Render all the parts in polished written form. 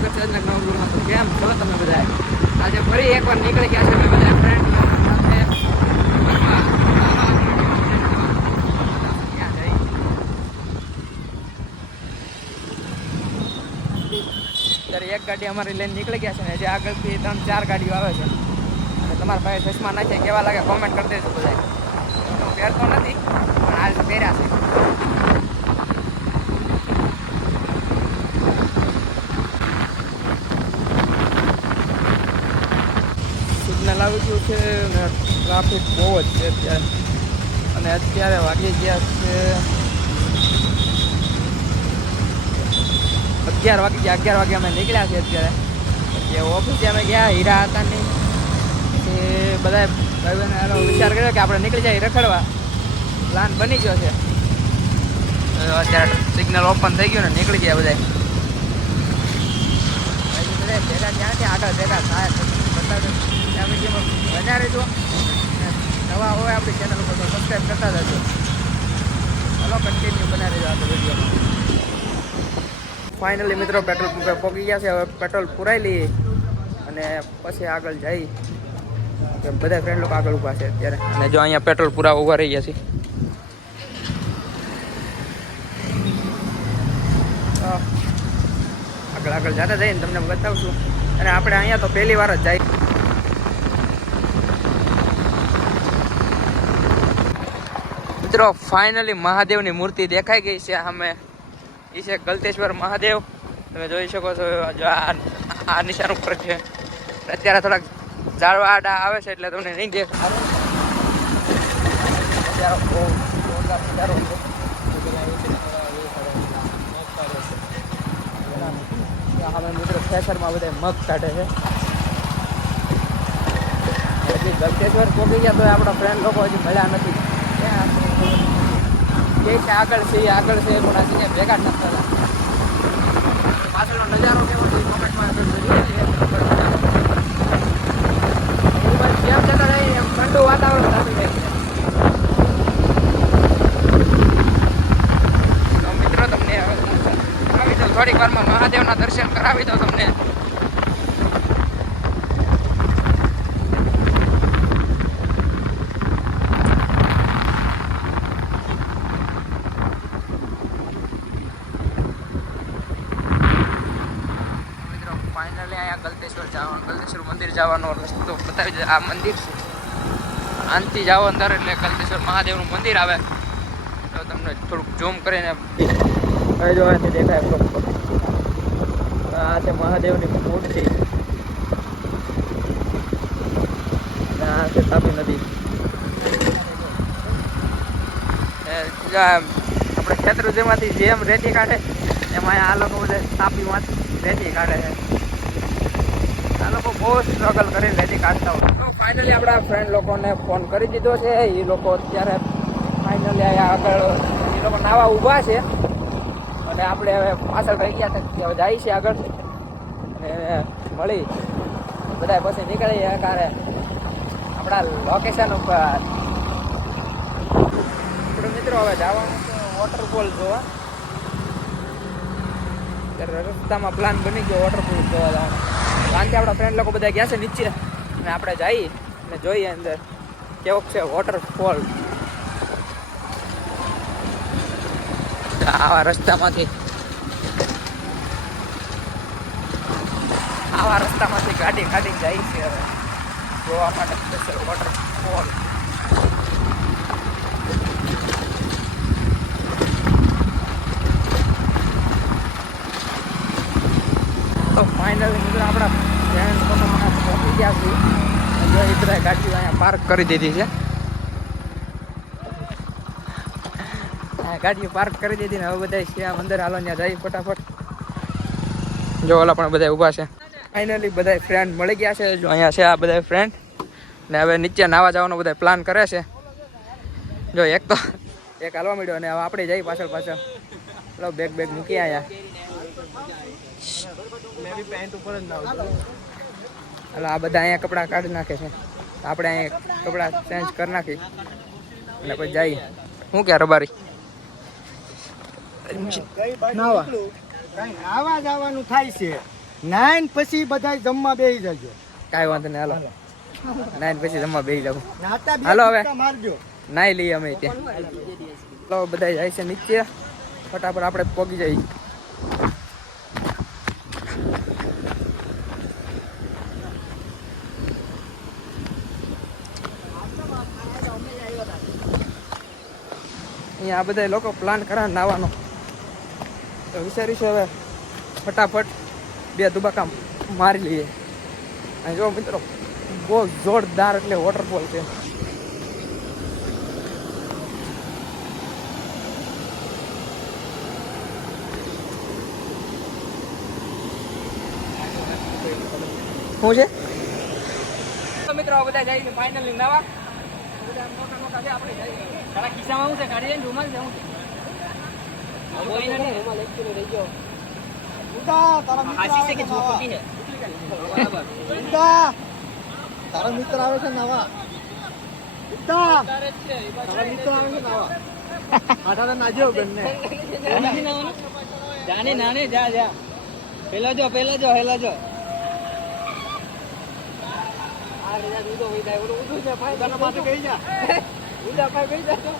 સ્વાગત છે આજના નવા બ્લોગમાં. તો કેમ છો તમે બધા? આજે ફરી એકવાર નીકળી ગયા છે અમે બધા ફ્રેન્ડ લોકો સાથે ત્યારે એક ગાડી અમારી લઈને નીકળી ગયા છે ને જે આગળથી 3-4 ગાડીઓ આવે છે. અને તમારા પાસે ચશ્મા નાખીએ કેવા લાગે કોમેન્ટ કરી દેજો બધા. હું પહેરતો નથી પણ હાલ પહેર્યા છે. સિગ્નલ આવી ગયું છે અને ટ્રાફિક બહુ જ છે અત્યારે. અને અત્યારે વાગી ગયા છે 11 વાગી ગયા. 11 વાગે અમે નીકળ્યા છીએ અત્યારે. જે ઓફિસે અમે ગયા હીરા હતા નહીં એ બધા ભાઈઓને વિચાર કર્યો કે આપણે નીકળી જાય રખડવા. પ્લાન બની ગયો છે. અત્યારે સિગ્નલ ઓપન થઈ ગયું ને નીકળી ગયા બધા. બધા ભેગા ત્યાંથી આગળ ભેગા થાય બતાવે ત્યાં વિડીયોમાં વધારે જો નવા હોય આપણી ચેનલ ઉપર તો સબસ્ક્રાઈબ કરતા જજો. ચાલો કન્ટિન્યુ બનાવી રહેજો આ વિડીયોમાં. ફાઇનલી મિત્રો પેટ્રોલ પંપે પહોંચી ગયા છે. હવે પેટ્રોલ પુરાઈ લઈએ અને પછી આગળ જઈ. બધા ફ્રેન્ડ લોકો આગળ ઊભા છે અત્યારે. અને જો અહીંયા પેટ્રોલ પૂરા ઊભા રહી ગયા છે. આગળ જતા જઈએ ને તમને બતાવશું. અને આપણે અહીંયા તો પહેલી વાર જ જાય. મિત્રો ફાઇનલી મહાદેવની મૂર્તિ દેખાઈ ગઈ છે સામે. એ છે ગલતેશ્વર મહાદેવ. તમે જોઈ શકો છો જો આ નિશાન ઉપર છે. અત્યારે થોડાક ઝાડવા આડા આવે છે એટલે તમને નહીં દેખાય. હવે મિત્રો ખેસરમાં બધા મગ કાઢે છે. હજી ગલતેશ્વર પહોંચી ગયા તો આપણા ફ્રેન્ડ લોકો હજી મળ્યા નથી. જે છે આગળ છે પણ હજી ભેગા જ નથી થતા. પાછળનો નજારો કેવો છે કોમેન્ટમાં જેમ જતા રહી એમ ઠંડુ વાતાવરણ થતું જાય છે. તો મિત્રો તમને કરાવી દઉં થોડીક વારમાં મહાદેવના દર્શન કરાવી દઉં તમને. ગલતેશ્વર મંદિર જવાનો રસ્તો બતાવી દે. આ મંદિર છે આનથી જાઓ અંદર એટલે ગલતેશ્વર મહાદેવનું મંદિર આવે. તો તમને થોડુંક ઝૂમ કરીને જોવાથી દેખાય. આ છે મહાદેવની મૂર્તિ. આ છે તાપી નદી. આપણે ખેતરુજીમાંથી જેમ રેતી કાઢે એમાં આ લોકો બધા તાપીમાંથી રેતી કાઢે છે. આ લોકો બહુ સ્ટ્રગલ કરીને રેતી કાઢતા હોય. તો ફાઇનલી આપણા ફ્રેન્ડ લોકોને ફોન કરી દીધો છે. એ લોકો અત્યારે ફાઇનલી અહીંયા આગળ એ લોકો નાવા ઊભા છે. અને આપણે હવે પાછળ રહી ગયા છે હવે જાય છે આગળ અને મળી બધા પછી નીકળીએ કારે આપણા લોકેશન ઉપર. આપણે મિત્રો હવે જવાનું છે વોટરફોલ જોવા. રસ્તામાં પ્લાન બની ગયો વોટરફોલ જોવા જવાનો. કારણ કે આપણા ફ્રેન્ડ લોકો બધા ગયા છે નીચે અને આપણે જઈએ અને જોઈએ અંદર કેવોક છે વોટરફોલ. આવા રસ્તામાંથી ગાડી કાઢી જાય છે હવે જોવા માટે સ્પેશિયલ વોટરફોલ. તો ફાઇનલી મિત્રો આપણા ફ્રેન્ડ લોકો પહોંચી ગયા છે. જો એ બધા ગાડીઓ અહીંયા પાર્ક કરી દીધી છે. ગાડીઓ પાર્ક કરી દીધી ને હવે બધા છે આમ અંદર હાલો ત્યાં જઈ ફટાફટ. જો ઓલા પણ બધા ઊભા છે. ફાઇનલી બધા ફ્રેન્ડ મળી ગયા છે. જો અહીંયા છે આ બધા ફ્રેન્ડ ને હવે નીચે નાવા જવાનો બધા પ્લાન કરે છે. જો એક હાલવા મળ્યો અને હવે આપણે જઈ પાછળ ચલો બેગ મૂકી આવ્યા. પેન્ટ ઉપર જ ના આ બધા અહીંયા કપડાં કાઢી નાખે છે. આપણે અહીંયા કપડાં ચેન્જ કરી નાખી અને પછી જઈએ. શું કે રબારી નાવા જવાનું થાય છે નાઈન પછી બધા જમવા બેસી જજો. કાંઈ વાંધો નહીં, હાલો 9 પછી જમવા બેસી જાવ. નાતા બે હાલો હવે. કૂદકા મારજો. નાઈ લઈએ અમે ત્યાં. ચાલો બધા જાય છે નીચે, ફટાફટ આપણે પહોંચી જઈએ. અહીંયા આ બધા લોકો પ્લાન કરે નાવાનો, તો વિચાર્યું છે હવે ફટાફટ 2 દુબાકા મારી લઈએ. અને જો મિત્રો બહુ જોરદાર એટલે વોટરફોલ છે. શું છે તો મિત્રો બધા જાય છે ફાઇનલી નવા. બધા મોટા મોટા છે આપણે જાય. તારા ખિસ્સામાં શું છે? કાઢી લઈને રૂમાલ છે શું છે? રૂમાલ એકચ્યુઅલી રહી ગયો. ઉદા તારા મિત્ર હાસી છે આવે કે છે નવા. ઝોપડી છે? બરાબર. ઉદા તારા મિત્ર આવે છે નવા. ઉદા તારા મિત્ર આવે છે નવા. આઠાને નાજો બંને. જાને નાને જા જા. પેલા જો હેલા જો. આ રેજા દૂધો વઈ જાય. ઓલો ઉધું છે ભાઈ. ઉદાના પાસે ગઈ જા. ઉધા ભાઈ વઈ જાય.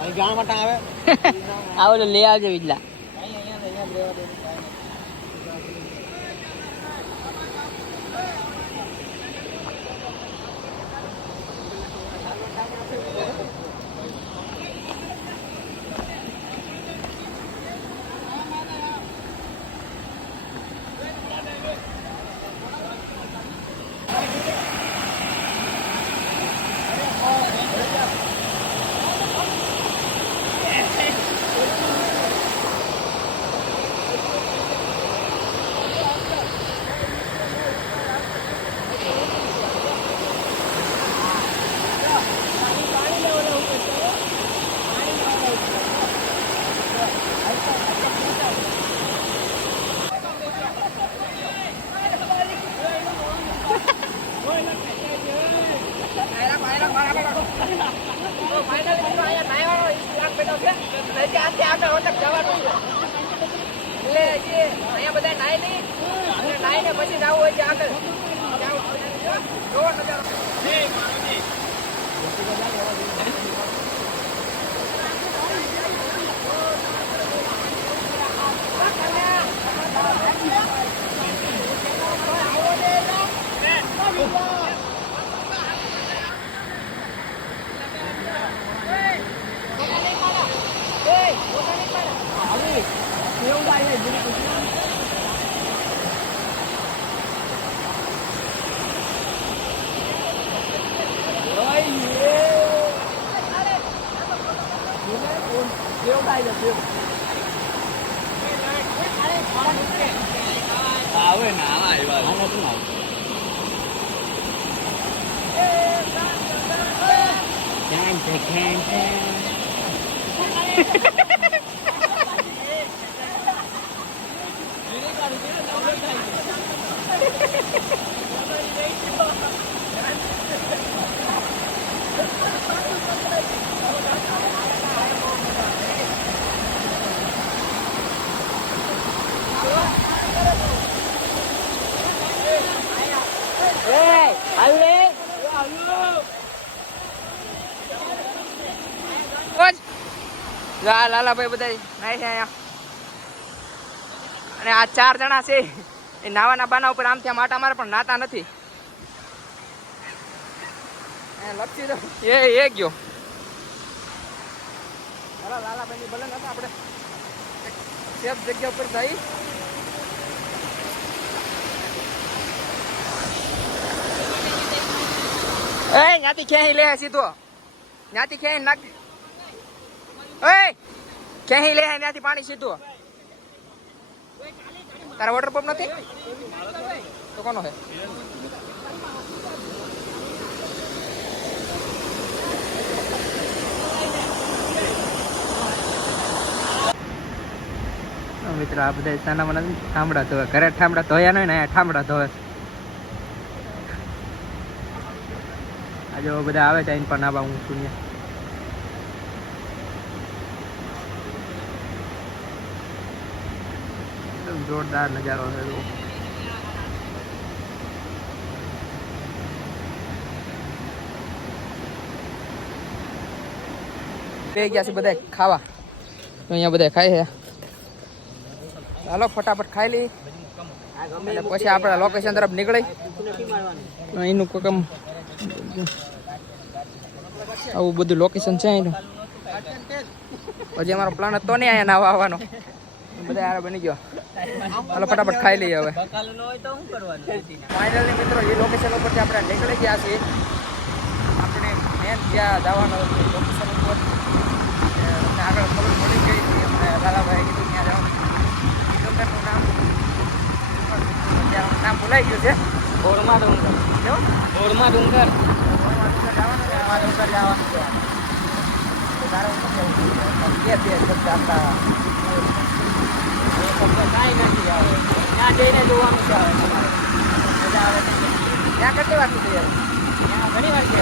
અહીં ગામ માટે આવે. આવો તો લઈ આવજો વિજલા. અહીંયા બધા નાઈ નહીં, નાઈને પછી જવું હોય છે આગળ. આવે ના આવ્યા લાલાભાઈ બધા નાય છે અહીંયા. અને આ 4 જણા છે એ નાવાના બાના ઉપર આમથી આમ આટા મારે પણ નાતા નથી. લપસી તો એ ગયો. લાલાભાઈ ની ભલે નતા આપણે સેફ જગ્યા ઉપર જઈ. ત્યાંથી ક્યાંય લે સીધો, ત્યાંથી ક્યાંય નાખ. ક્યાંય લે ત્યાંથી પાણી સીધું. તારા વોટર પંપ નથી તો કોનો છે? મિત્ર આ બધા સાનામાં નથી ઠામડા ધોવે. ઘરે ઠામડા ધોયા નહીં ને અહીંયા ઠામડા ધોવે. આજે બધા આવે છે પણ નાવા હું છું એકદમ જોરદાર નજારો છે. બે ગયા છે બધા ખાવા, તો અહીંયા બધા ખાય છે. ચાલો ફટાફટ ખાઈ લઈ અને પછી આપણે લોકેશન તરફ નીકળી. અહીંનું કોઈ કામ આવું બધું લોકેશન છે અહીંનું. પછી અમારો પ્લાન હતો નહીં અહીંયા નાવા આવવાનો, બધા યાર બની ગયો. ચાલો ફટાફટ ખાઈ લઈએ હવે. ફાઇનલી મિત્રો એ લોકેશન ઉપરથી આપણે નીકળી ગયા છીએ. આપણે મેન જ્યાં જવાનું લોકેશન ઉપર તમને આગળ ખબર પડી ગઈ હતી. અમને લાલાભાઈ કીધું ત્યાં જવાનું. ડુંગરનું નામ ભૂલાઈ ગયું છે. ઓરમા ડુંગર. ઓરમા ડુંગર. ઓરમા ડુંગર જવાનું છે. ઓરમા ડુંગર જવાનું છે. સારું બે શબ્દ આપણા કાંઈ નથી આવે. ત્યાં જઈને જોવાનું છે. મજા આવે. ત્યાં કેટલી વાર સુધી ત્યાં ઘણી વાર છે.